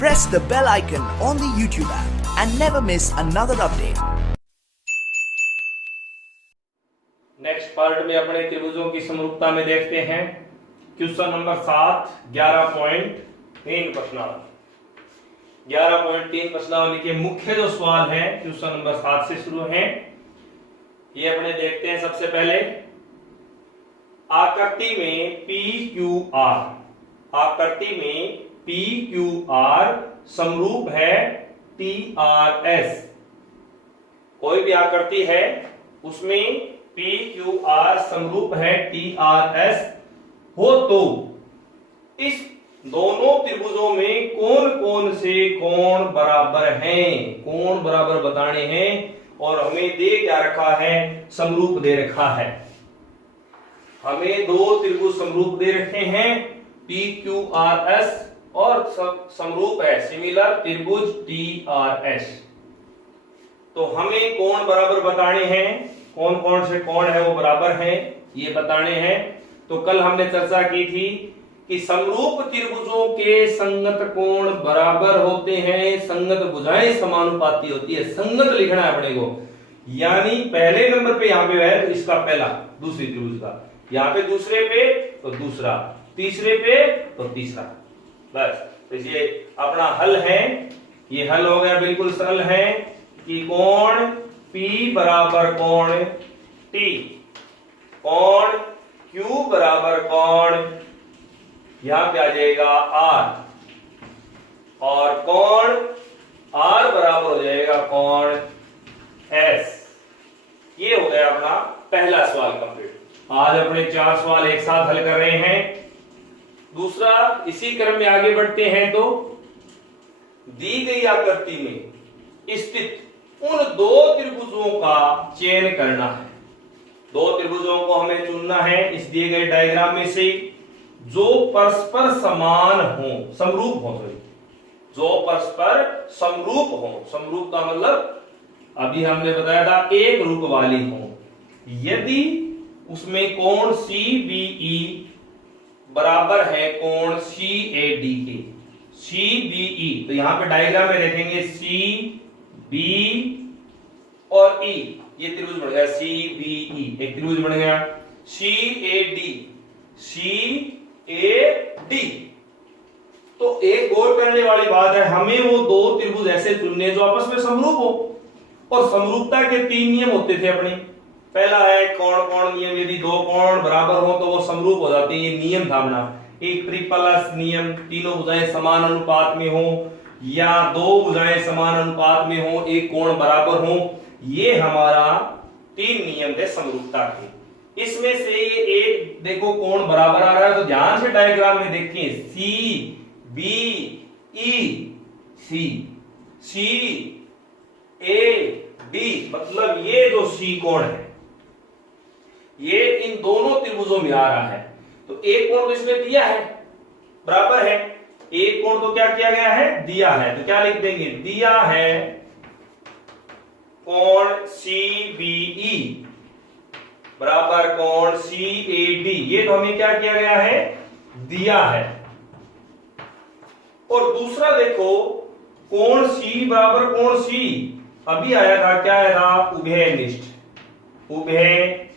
press the bell icon on the YouTube app and never miss another update. Next part में अपने त्रिभुजों की समरूपता में देखते हैं क्वेश्चन नंबर 7 11.3 प्रश्नावली 11.3 प्रश्नावली के मुख्य जो सवाल हैं क्वेश्चन नंबर 7 से शुरू हैं। ये अपने देखते हैं। सबसे पहले आकृति में PQR समरूप है TRS। कोई भी आकृति है उसमें PQR समरूप है TRS हो तो इस दोनों त्रिभुजों में कौन कौन से कोण बराबर हैं, कोण बराबर बताने हैं। और हमें दे क्या रखा है, समरूप दे रखा है। हमें दो त्रिभुज समरूप दे रखे हैं PQRS और समरूप है सिमिलर त्रिभुज TRS। तो हमें कोण बराबर बताने हैं, कौन कौन से कोण है वो बराबर हैं ये बताने हैं। तो कल हमने चर्चा की थी कि समरूप त्रिभुजों के संगत कोण बराबर होते हैं, संगत भुजाएं समानुपाती होती है। संगत लिखना है अपने को, यानी पहले नंबर पे यहां पे है तो इसका पहला दूसरी त्रिभुज का, यहां पे दूसरे पे तो दूसरा, तीसरे पे तो तीसरा। बस तो ये अपना हल है। ये हल हो गया, बिल्कुल सरल है कि कोण P बराबर कोण T, कोण Q बराबर कोण यहां पे आ जाएगा R, और कोण R बराबर हो जाएगा कोण S। ये हो गया अपना पहला सवाल कंप्लीट। आज अपने 4 सवाल एक साथ हल कर रहे हैं। दूसरा, इसी क्रम में आगे बढ़ते हैं तो दी गई आकृति में स्थित उन दो त्रिभुजों का चयन करना है। दो त्रिभुजों को हमें चुनना है इस दिए गए डायग्राम में से जो परस्पर समान हो, समरूप हो, जो परस्पर समरूप हो। समरूप का मतलब अभी हमने बताया था एक रूप वाली हो। यदि उसमें कोण CBE बराबर है कोण CAD के, CBE तो यहां पे डायग्राम में देखेंगे CB और E, ये त्रिभुज बन गया CBE, एक त्रिभुज बन गया। CAD तो एक गौर करने वाली बात है, हमें वो दो त्रिभुज ऐसे चुनने जो आपस में समरूप हो। और समरूपता के 3 नियम होते थे अपने। पहला है कोण कोण नियम, यदि दो कोण बराबर हो तो वो समरूप हो जाते हैं, ये नियम था अपना। एक ट्रिपल नियम, तीनों भुजाएं समान अनुपात में हो या दो भुजाएं समान अनुपात में हो, एक कोण बराबर हो। ये हमारा 3 नियम थे समरूपता के। इसमें से ये एक देखो कोण बराबर आ रहा है तो ध्यान से डायग्राम में देखें CBEC मतलब ये जो C कोण है ये इन दोनों त्रिभुजों में आ रहा है। तो एक कोण तो इसमें दिया है बराबर है, एक कोण तो क्या किया गया है, दिया है। तो क्या लिख देंगे, दिया है कोण CBE बराबर कोण CAD। ये तो हमें क्या किया गया है, दिया है। और दूसरा देखो कोण C बराबर कोण C अभी आया था, क्या आया था, उभयनिष्ठ। उभयनिष्ठ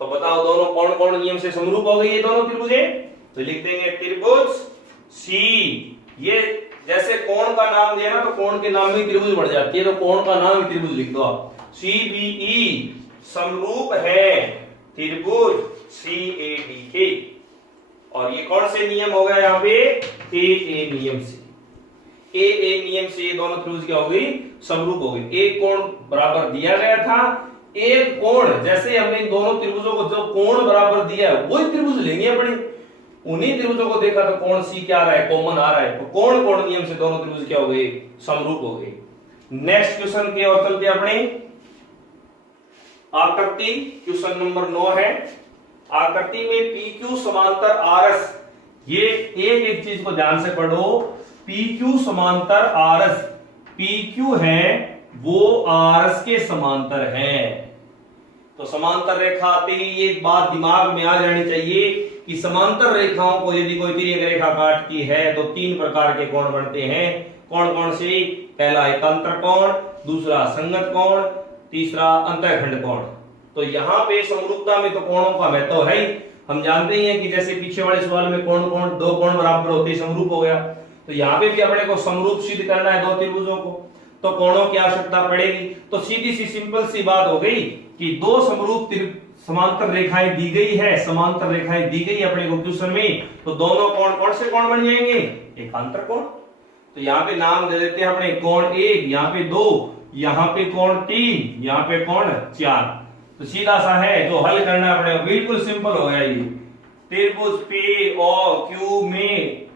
तो बताओ दोनों कौन कौन नियम से समरूप हो गई ये दोनों त्रिभुजें। तो लिख देंगे त्रिभुज C। ये जैसे कोण का नाम दिया ना तो कोण के नाम में त्रिभुज बढ़ जाती है, तो कोण का नाम त्रिभुज लिख दो आप। CBE समरूप है त्रिभुज CAD के। और ये कौन से नियम हो गया यहाँ पे, AA नियम से। AA नियम से ये दोनों त्रिभुज क्या हो गई, समरूप हो गई। एक कोण बराबर दिया गया था, एक कोण जैसे हमने इन दोनों त्रिभुजों को जो कोण बराबर दिया है वही त्रिभुज लेंगे अपने। उन्हीं त्रिभुजों को देखा तो कोण C क्या आ रहा है, कॉमन आ रहा है, तो कोण कोण नियम से दोनों त्रिभुज क्या हो गए, समरूप हो गए। नेक्स्ट क्वेश्चन की ओर चलते अपने आकृति। क्वेश्चन नंबर 9 है, आकृति में PQ समांतर RS। ये एक चीज को ध्यान से पढ़ो, PQ समांतर RS, PQ है वो RS के समांतर है। तो समांतर रेखा आते ही ये बात दिमाग में आ जानी चाहिए कि समांतर रेखाओं को यदि कोई तिर्यक रेखा काटती है तो तीन प्रकार के कोण बनते हैं। कौन कौन से? पहला एकांतर कोण, दूसरा संगत कोण, तीसरा अंतःखंड कोण। तो यहाँ पे समरूपता में तो कोणों का महत्व तो है ही। हम जानते ही हैं कि जैसे पीछे वाले सवाल में कोण दो कोण बराबर होते समरूप हो गया, तो यहाँ पे भी अपने को समरूप सिद्ध करना है दो त्रिभुजों को, तो कोणों की आवश्यकता पड़ेगी। तो सीधी सी सिंपल सी बात हो गई कि दो समरूप समांतर रेखाएं दी गई है, समांतर रेखाएं दी गई अपने को क्वेश्चन में, तो दोनों कोण कौन से कोण बन जाएंगे? एकांतर कोण। तो यहाँ पे नाम दे देते हैं अपने कोण 1, यहाँ पे 2, यहाँ पे कोण 3, यहाँ पे कोण 4। तो सीधा सा है जो हल करना अपने को, बिल्कुल सिंपल हो गया ये। त्रिभुज पी ओ क्यू में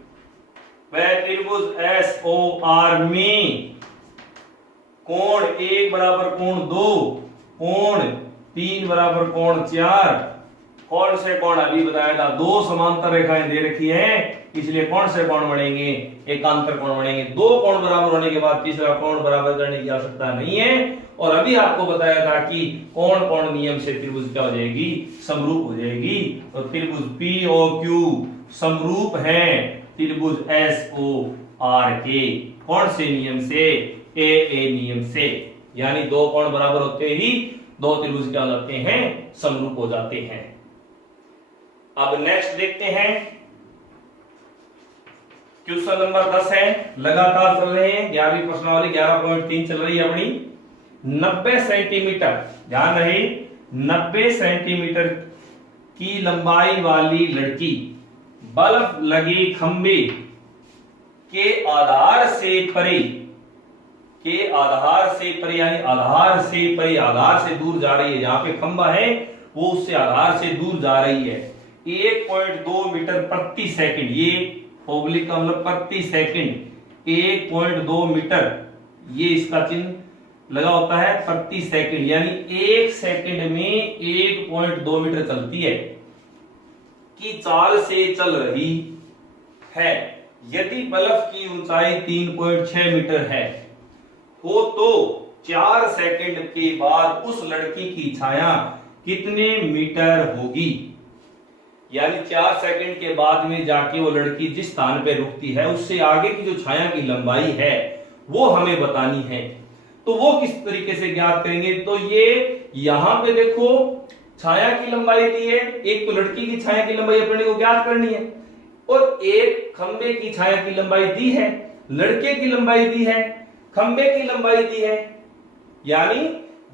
व त्रिभुज एस ओ आर में कोण 1 बराबर कोण 2, कोण 3 बराबर कोण 4। कौन से कोण अभी बताया था? दो समांतर रेखाएं दे रखी हैं, इसलिए कौन से कोण बनेंगे? एकांतर कोण बनेंगे। दो कोण बराबर होने के बाद तीसरा कोण बराबर करने की आवश्यकता नहीं है। और अभी आपको बताया था कि कोण कोण नियम से त्रिभुज क्या हो जाएगी? समरूप हो जाएगी। तो त्रिभुज पी ओ क्यू समरूप है त्रिभुज एस ओ आर के। कौन से नियम से? ए नियम से। यानी दो कोण बराबर होते ही दो त्रिभुज क्या हो जाते हैं? समरूप हो जाते हैं। अब नेक्स्ट देखते हैं, क्वेश्चन नंबर 10 है, लगातार चल रहे हैं 11वीं प्रश्नावली 11.3 चल रही है अपनी। 90 सेंटीमीटर, ध्यान रहे, 90 सेंटीमीटर की लंबाई वाली लड़की बल्ब लगे खंबे के आधार से परे, के आधार से परे यानी आधार से परे, आधार से दूर जा रही है। जहां पे खंबा है वो उससे आधार से दूर जा रही है। 1.2 मीटर प्रति सेकंड, ये ओब्लिक का मतलब प्रति सेकंड 1.2 मीटर, ये इसका चिन्ह लगा होता है प्रति सेकंड, यानी 1 सेकंड में 1.2 मीटर चलती है की चाल से चल रही है। यदि बल्ब की ऊंचाई 3.6 मीटर है हो तो 4 सेकंड के बाद उस लड़की की छाया कितने मीटर होगी? यानी 4 सेकंड के बाद में जाके वो लड़की जिस स्थान पे रुकती है उससे आगे की जो छाया की लंबाई है वो हमें बतानी है। तो वो किस तरीके से ज्ञात करेंगे? तो ये यहां पे देखो छाया की लंबाई दी है, एक तो लड़की की छाया की लंबाई अपने को ज्ञात करनी है, और एक खंबे की छाया की लंबाई दी है, लड़के की लंबाई दी है, खंबे की लंबाई दी है, यानी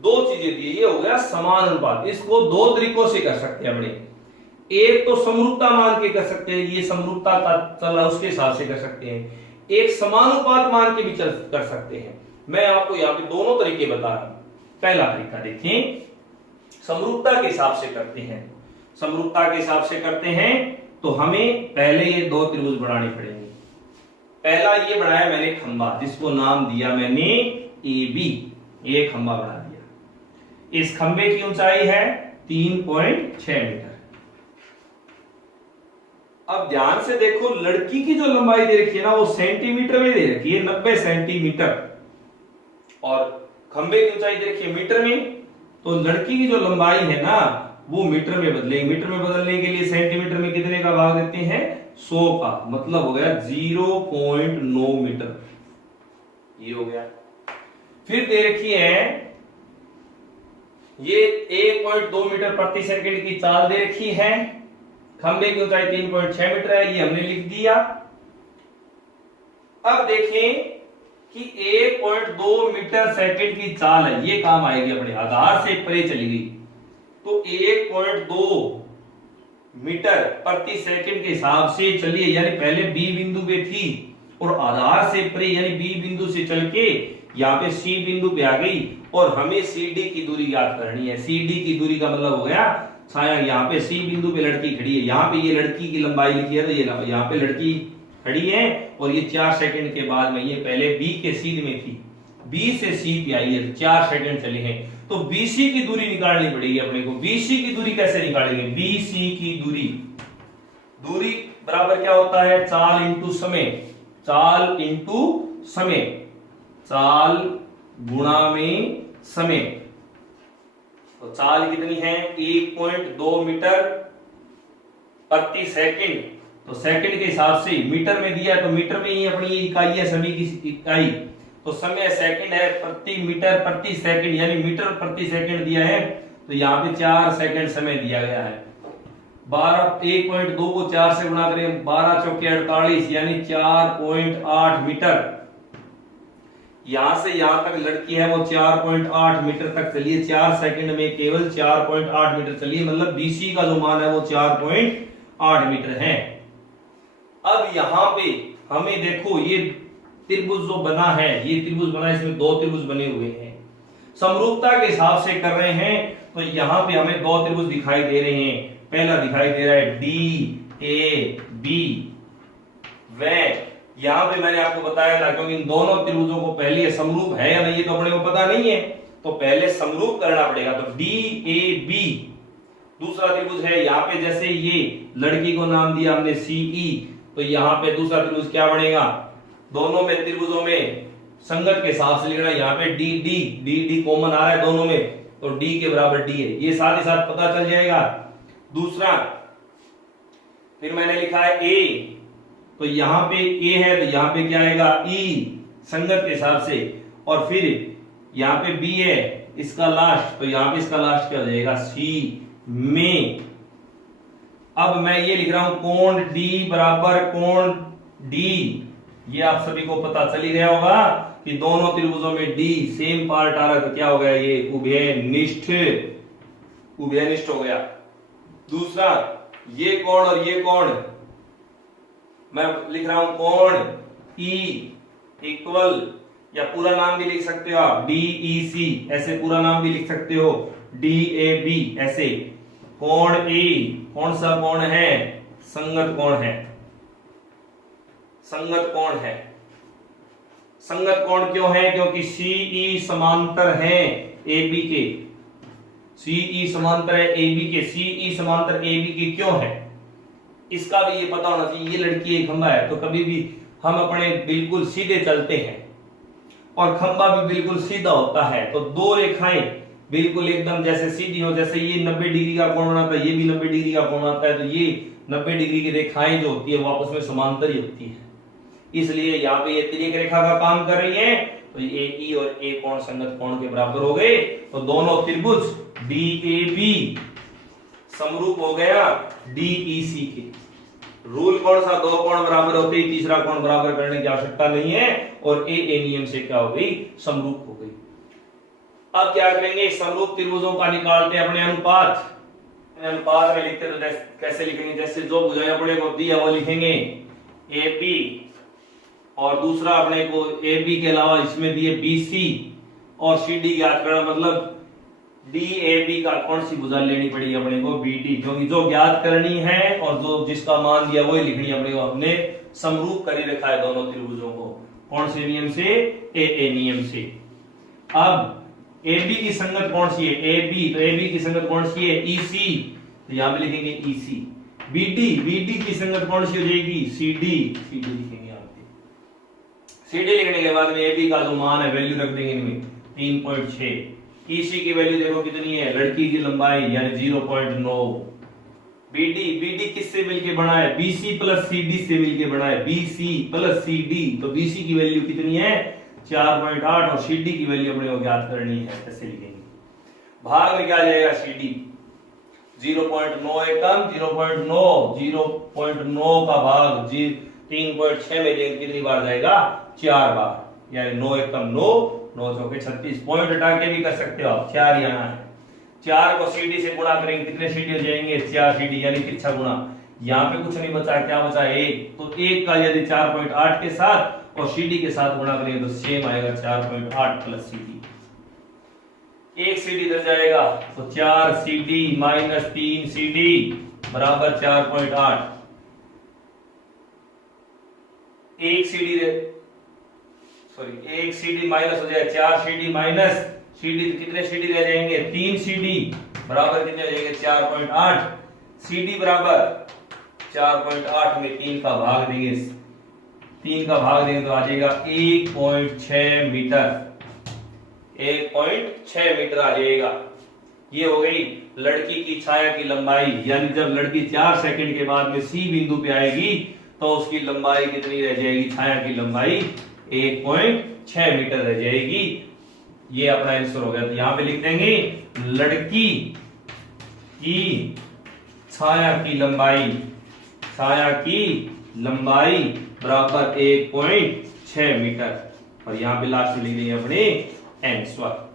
दो चीजें दी। ये हो गया समान अनुपात। इसको दो तरीकों से कर सकते हैं अपने, एक तो समरूपता मान के कर सकते हैं, ये समरूपता का चला उसके हिसाब से कर सकते हैं, एक समानुपात मान के भी कर सकते हैं। मैं आपको यहाँ पे दोनों तरीके बता रहा हूं। पहला तरीका देखिए, समरूपता के हिसाब से करते हैं। समरूपता के हिसाब से करते हैं तो हमें पहले ये दो त्रिभुज बनाने पड़ेंगे। पहला ये बनाया मैंने खंबा, जिसको नाम दिया मैंने AB, ये खंबा बना दिया। इस खंबे की ऊंचाई है 3.6 मीटर। अब ध्यान से देखो, लड़की की जो लंबाई दे रखी है ना वो सेंटीमीटर में दे रखी है 90 सेंटीमीटर, और खंबे की ऊंचाई दे रखी है मीटर में। तो लड़की की जो लंबाई है ना वो मीटर में बदलेंगे। मीटर में बदलने के लिए सेंटीमीटर में कितने का भाग देते हैं? 100 का, मतलब हो गया 0.9 मीटर, ये हो गया। फिर दे रखी है ये 1.2 मीटर प्रति सेकंड की चाल दे रखी है, खंबे की ऊंचाई 3.6 मीटर है, ये हमने लिख दिया। अब देखें कि 1.2 मीटर सेकंड की चाल है, ये काम आएगी अपने, आधार से परे चली गई तो 1.2 मीटर प्रति सेकंड के हिसाब से चलिए, यानी पहले बी बिंदु पे थी और आधार से परे यानी बी बिंदु से चल के यहाँ पे सी बिंदु पे आ गई, और हमें CD की दूरी याद करनी है। CD की दूरी का मतलब हो गया छाया, यहाँ पे सी बिंदु पे लड़की खड़ी है, यहाँ पे ये लड़की की लंबाई लिखी है, तो ये यहाँ पे लड़की खड़ी है और ये 4 सेकंड के बाद में, ये पहले बी के सीध में थी, बी से सी पे आई है, 4 सेकंड चले हैं, तो BC की दूरी निकालनी पड़ेगी अपने को। BC की दूरी कैसे निकालेंगे? BC की दूरी, दूरी बराबर क्या होता है? चाल इंटू समय, चाल इंटू समय, चाल गुणा में समय। तो चाल कितनी है? 1.2 मीटर प्रति सेकंड, तो सेकंड के हिसाब से मीटर में दिया है तो मीटर में ही अपनी इकाई है, समय की इकाई, तो समय सेकंड है प्रति मीटर प्रति सेकंड, यानी मीटर प्रति सेकंड दिया है, तो यहाँ पे 4 सेकंड समय दिया गया है। 1.2 को 4 से गुणा करें, 12 चौके 48, यानी 4.8 मीटर। यहां से यहां तक लड़की है वो 4.8 मीटर तक चलिए, 4 सेकंड में केवल 4.8 मीटर चलिए, मतलब बीसी का जो मान है वो 4.8 मीटर है। अब यहां पे हमें देखो ये त्रिभुज जो बना है, ये त्रिभुज बना है, इसमें 2 त्रिभुज बने हुए हैं, समरूपता के हिसाब से कर रहे हैं, तो यहां पे हमें 2 त्रिभुज दिखाई दे रहे हैं। पहला दिखाई दे रहा है DAB, व यहां पे मैंने आपको बताया था, क्योंकि इन दोनों त्रिभुजों को पहले समरूप है या नहीं ये तो अपने को पता नहीं है, तो पहले समरूप करना पड़ेगा, तो DAB दूसरा त्रिभुज है। यहाँ पे जैसे ये लड़की को नाम दिया हमने CE, तो यहाँ पे दूसरा त्रिभुज क्या बनेगा, दोनों में त्रिभुजों में संगत के हिसाब से लिखना, यहाँ पे DD कॉमन आ रहा है दोनों में, तो D के बराबर D है, ये साथ ही साथ पता चल जाएगा। दूसरा फिर मैंने लिखा है A, तो यहाँ पे A है तो यहाँ पे क्या आएगा E संगत के हिसाब से, और फिर यहाँ पे B है इसका लास्ट, तो यहाँ पे इसका लास्ट क्या हो जाएगा C में। अब मैं ये लिख रहा हूं कोण D बराबर कोण D, ये आप सभी को पता चल ही गया होगा कि दोनों त्रिभुजों में D सेम पार्ट आ रहा है, तो क्या हो गया ये उभयनिष्ठ हो गया। दूसरा ये कोण और ये कोण मैं लिख रहा हूं कोण E इक्वल, या पूरा नाम भी लिख सकते हो आप DEC, ऐसे पूरा नाम भी लिख सकते हो DAB, ऐसे कोण E कौन सा कोण है, संगत कोण है, संगत कोण है। संगत कोण क्यों है, क्योंकि CE समांतर है AB के, CE समांतर है AB के, CE समांतर AB के क्यों है इसका भी ये पता होना चाहिए। ये लड़की एक खंभा है, तो कभी भी हम अपने बिल्कुल सीधे चलते हैं और खंभा भी बिल्कुल सीधा होता है, तो 2 रेखाएं बिल्कुल एकदम जैसे सीधी हो, जैसे ये 90 डिग्री का कोण बनाता है, ये भी 90 डिग्री का कोण बनाता है, तो ये 90 डिग्री की रेखाएं जो होती है वो आपस में समांतर ही होती है, इसलिए यहाँ पे ये तिर्यक रेखा का काम कर रही है, तो ये E और A कोण संगत कोण के बराबर हो गए, तो दोनों त्रिभुज DAB समरूप हो गया DEC के। रूल कौन सा, 2 कोण बराबर होते ही तीसरा कोण बराबर करने की आवश्यकता नहीं है, और A नियम से क्या हो गई, समरूप हो गई। अब क्या करेंगे, समरूप त्रिभुजों का निकालते हैं अपने अनुपात। अनुपात में लिखते तो कैसे लिखेंगे, जैसे जो भुजाएं अपने को दी है वो लिखेंगे AB, और दूसरा अपने को AB के अलावा इसमें दिए BC और CD ज्ञात करना, मतलब DAB का कौन सी भुजा लेनी पड़ेगी अपने को, BD, क्योंकि जो ज्ञात करनी है और जो जिसका मान दिया वही लिखनी है अपने को। अपने समरूप कर ही रखा है दोनों त्रिभुजों को, कौन से नियम से, AA नियम से। अब AB की संगत कौन सी है, AB, तो AB की संगत कौन सी है, EC, तो यहां पे लिखेंगे EC। BD की संगत कौन सी हो जाएगी, CD लिखेंगे यहाँ पे। CD लिखने के बाद में AB का जो मान है वैल्यू रख देंगे इनमें 3.6। EC की वैल्यू देखो कितनी है, लड़की की लंबाई यानी 0.9। BD किससे मिलके बना है, BC प्लस CD से मिलके बना है, BC प्लस CD, तो BC की वैल्यू कितनी है 4.8, और CD की वैल्यू अपने को ज्ञात करनी है, कैसे लिखेंगे, भाग में क्या आ जाएगा CD 0.9 एकम 0.9 का भाग 3.6 में कितनी बार जाएगा, 4 बार, यानी 9 एकम 9 चौके 36। पॉइंट हटा के भी कर सकते हो आप, 4 यहाँ है, 4 को CD से गुणा करेंगे, कितने CD हो जाएंगे, 4 CD, यानी तिरछा गुणा। यहाँ पे कुछ नहीं बचा, क्या बचा, 1, तो 1 का यदि 4.8 के साथ और CD के साथ गुणा करेंगे तो सेम आएगा 4.8 प्लस CD। 1 CD इधर जाएगा तो 4 CD माइनस 3 CD बराबर 4.8। 1 CD माइनस हो जाए, 4 CD माइनस CD, कितने CD रह जाएंगे, 3 CD बराबर कितने हो जाएंगे, 4.8। CD बराबर 4.8 में 3 का भाग देंगे, 3 का भाग देंगे तो आ जाएगा 1.6 मीटर, 1.6 मीटर आ जाएगा। ये हो गई लड़की की छाया की लंबाई, यानी जब लड़की 4 सेकंड के बाद में सी बिंदु पे आएगी तो उसकी लंबाई कितनी रह जाएगी, छाया की लंबाई 1.6 मीटर रह जाएगी। ये अपना आंसर हो गया। तो यहां पे लिख देंगे लड़की की छाया की लंबाई, छाया की लंबाई बराबर 1.6 मीटर, और यहां पे लास्ट में लिख देंगे अपने आंसर।